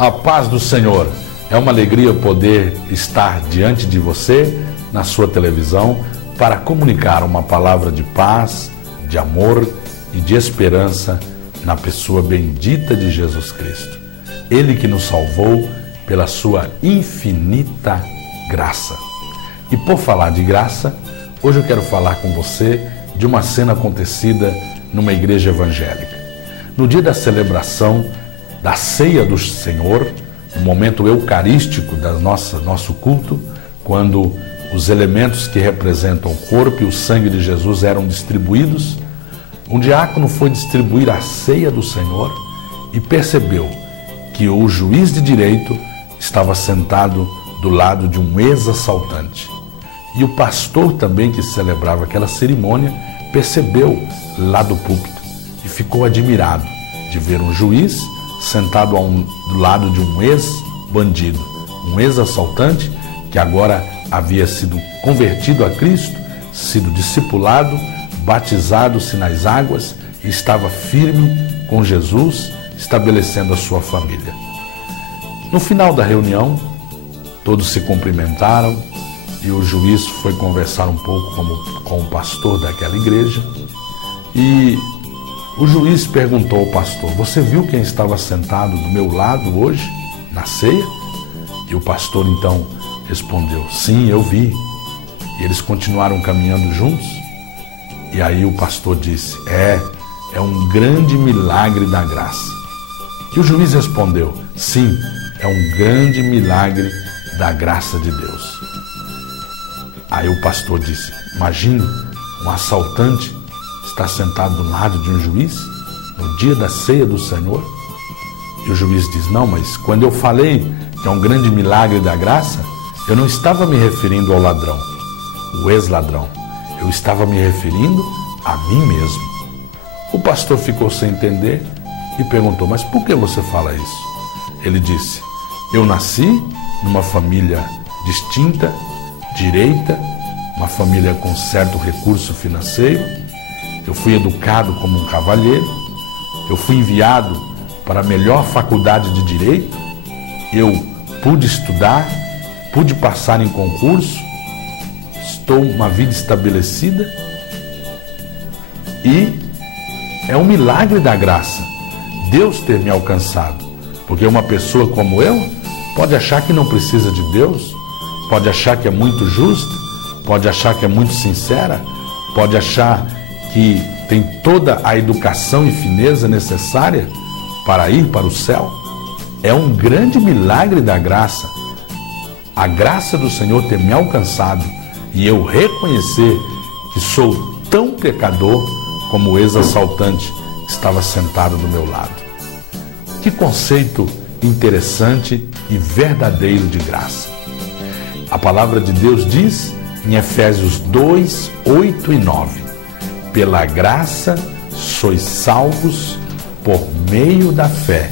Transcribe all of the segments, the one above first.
A paz do Senhor. É uma alegria poder estar diante de você, na sua televisão, para comunicar uma palavra de paz, de amor e de esperança na pessoa bendita de Jesus Cristo. Ele que nos salvou pela sua infinita graça. E por falar de graça, hoje eu quero falar com você de uma cena acontecida numa igreja evangélica. No dia da celebração da ceia do Senhor, no momento eucarístico do nosso culto, quando os elementos que representam o corpo e o sangue de Jesus eram distribuídos, um diácono foi distribuir a ceia do Senhor e percebeu que o juiz de direito estava sentado do lado de um ex-assaltante. E o pastor também, que celebrava aquela cerimônia, percebeu lá do púlpito e ficou admirado de ver um juiz sentado do lado de um ex-bandido, um ex-assaltante que agora havia sido convertido a Cristo, sido discipulado, batizado-se nas águas e estava firme com Jesus, estabelecendo a sua família. No final da reunião, todos se cumprimentaram e o juiz foi conversar um pouco com o pastor daquela igreja e o juiz perguntou ao pastor: "Você viu quem estava sentado do meu lado hoje, na ceia?" E o pastor então respondeu: "Sim, eu vi." E eles continuaram caminhando juntos. E aí o pastor disse: É um grande milagre da graça." E o juiz respondeu: "Sim, é um grande milagre da graça de Deus." Aí o pastor disse: "Imagine um assaltante está sentado do lado de um juiz no dia da ceia do Senhor." E o juiz diz: "Não, mas quando eu falei que é um grande milagre da graça, eu não estava me referindo ao ladrão, o ex-ladrão. Eu estava me referindo a mim mesmo." O pastor ficou sem entender e perguntou: "Mas por que você fala isso?" Ele disse: "Eu nasci numa família distinta, direita, uma família com certo recurso financeiro. Eu fui educado como um cavalheiro. Eu fui enviado para a melhor faculdade de direito. Eu pude estudar, pude passar em concurso. Estou uma vida estabelecida. E é um milagre da graça Deus ter me alcançado. Porque uma pessoa como eu pode achar que não precisa de Deus, pode achar que é muito justa, pode achar que é muito sincera, pode achar que tem toda a educação e fineza necessária para ir para o céu. É um grande milagre da graça. A graça do Senhor ter me alcançado e eu reconhecer que sou tão pecador como o ex-assaltante que estava sentado do meu lado." Que conceito interessante e verdadeiro de graça. A palavra de Deus diz em Efésios 2, 8 e 9: "Pela graça sois salvos por meio da fé,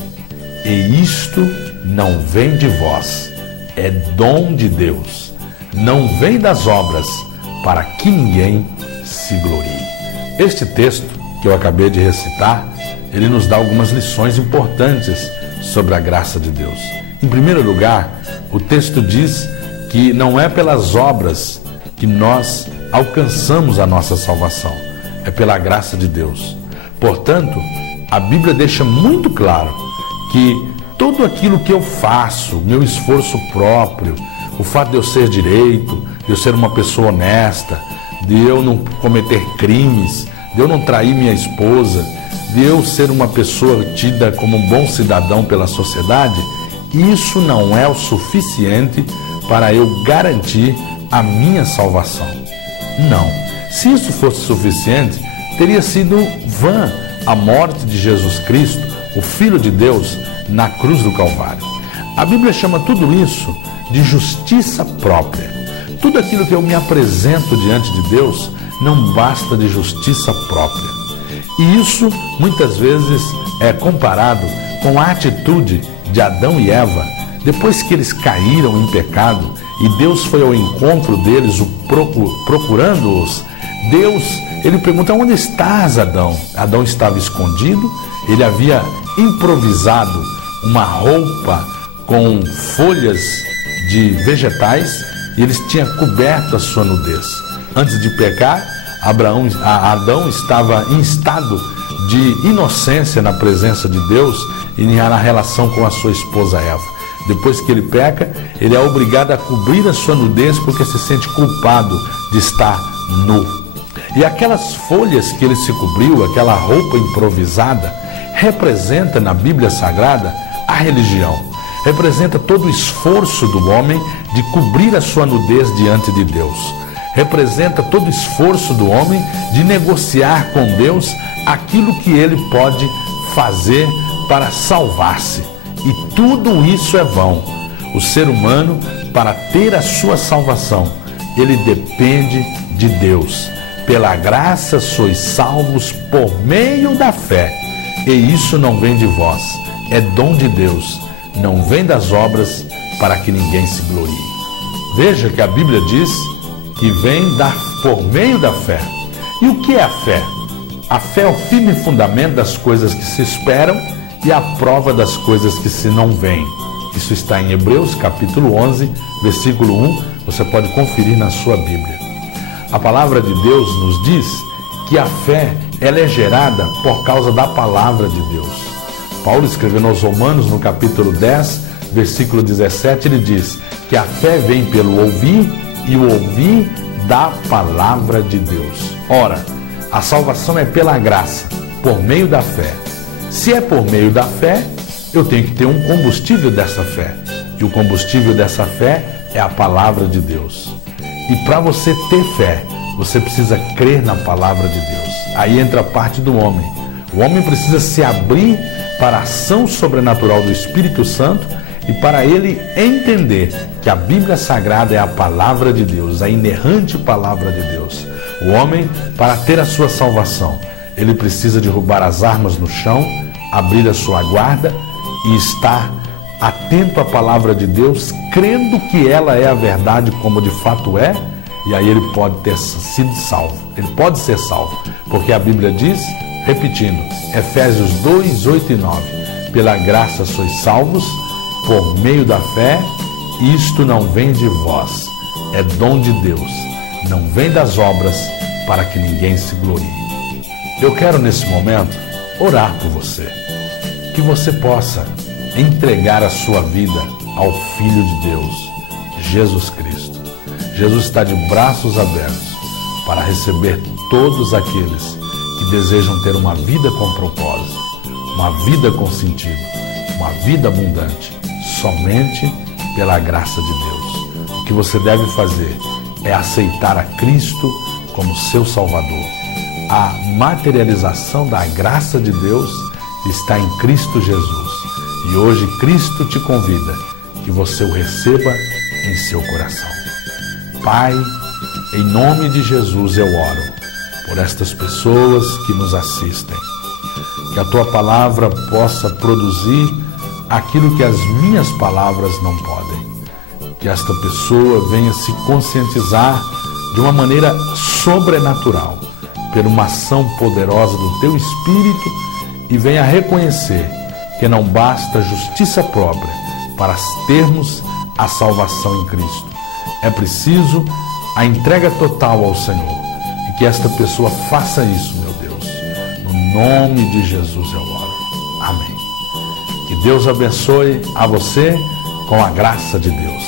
e isto não vem de vós, é dom de Deus, não vem das obras, para que ninguém se glorie." Este texto que eu acabei de recitar, ele nos dá algumas lições importantes sobre a graça de Deus. Em primeiro lugar, o texto diz que não é pelas obras que nós alcançamos a nossa salvação, é pela graça de Deus. Portanto, a Bíblia deixa muito claro que tudo aquilo que eu faço, meu esforço próprio, o fato de eu ser direito, de eu ser uma pessoa honesta, de eu não cometer crimes, de eu não trair minha esposa, de eu ser uma pessoa tida como um bom cidadão pela sociedade, isso não é o suficiente para eu garantir a minha salvação. Não. Se isso fosse suficiente, teria sido vã a morte de Jesus Cristo, o Filho de Deus, na cruz do Calvário. A Bíblia chama tudo isso de justiça própria. Tudo aquilo que eu me apresento diante de Deus não basta de justiça própria. E isso muitas vezes é comparado com a atitude de Adão e Eva depois que eles caíram em pecado e Deus foi ao encontro deles, procurando-os. Deus, ele pergunta: "Onde estás, Adão?" Adão estava escondido, ele havia improvisado uma roupa com folhas de vegetais e eles tinham coberto a sua nudez. Antes de pecar, Adão estava em estado de inocência na presença de Deus e na relação com a sua esposa Eva. Depois que ele peca, ele é obrigado a cobrir a sua nudez porque se sente culpado de estar nu. E aquelas folhas que ele se cobriu, aquela roupa improvisada, representa na Bíblia Sagrada a religião. Representa todo o esforço do homem de cobrir a sua nudez diante de Deus. Representa todo o esforço do homem de negociar com Deus aquilo que ele pode fazer para salvar-se. E tudo isso é vão. O ser humano, para ter a sua salvação, ele depende de Deus. Pela graça sois salvos por meio da fé. E isso não vem de vós, é dom de Deus. Não vem das obras para que ninguém se glorie. Veja que a Bíblia diz que vem por meio da fé. E o que é a fé? A fé é o firme fundamento das coisas que se esperam e a prova das coisas que se não veem. Isso está em Hebreus capítulo 11, versículo 1. Você pode conferir na sua Bíblia. A palavra de Deus nos diz que a fé ela é gerada por causa da palavra de Deus. Paulo escrevendo aos Romanos no capítulo 10, versículo 17, ele diz que a fé vem pelo ouvir e o ouvir da palavra de Deus. Ora, a salvação é pela graça, por meio da fé. Se é por meio da fé, eu tenho que ter um combustível dessa fé. E o combustível dessa fé é a palavra de Deus. E para você ter fé, você precisa crer na palavra de Deus. Aí entra a parte do homem. O homem precisa se abrir para a ação sobrenatural do Espírito Santo e para ele entender que a Bíblia Sagrada é a palavra de Deus, a inerrante palavra de Deus. O homem, para ter a sua salvação, ele precisa derrubar as armas no chão, abrir a sua guarda e estar atento à palavra de Deus, crendo que ela é a verdade como de fato é, e aí ele pode ter sido salvo. Ele pode ser salvo, porque a Bíblia diz, repetindo, Efésios 2, 8 e 9, pela graça sois salvos, por meio da fé, isto não vem de vós, é dom de Deus, não vem das obras para que ninguém se glorie. Eu quero nesse momento orar por você, que você possa entregar a sua vida ao Filho de Deus, Jesus Cristo. Jesus está de braços abertos para receber todos aqueles que desejam ter uma vida com propósito, uma vida com sentido, uma vida abundante, somente pela graça de Deus. O que você deve fazer é aceitar a Cristo como seu Salvador. A materialização da graça de Deus está em Cristo Jesus. E hoje Cristo te convida que você o receba em seu coração. Pai, em nome de Jesus eu oro por estas pessoas que nos assistem. Que a tua palavra possa produzir aquilo que as minhas palavras não podem. Que esta pessoa venha se conscientizar de uma maneira sobrenatural, por uma ação poderosa do teu Espírito, e venha reconhecer que não basta justiça própria para termos a salvação em Cristo. É preciso a entrega total ao Senhor, e que esta pessoa faça isso, meu Deus. No nome de Jesus eu oro. Amém. Que Deus abençoe a você com a graça de Deus.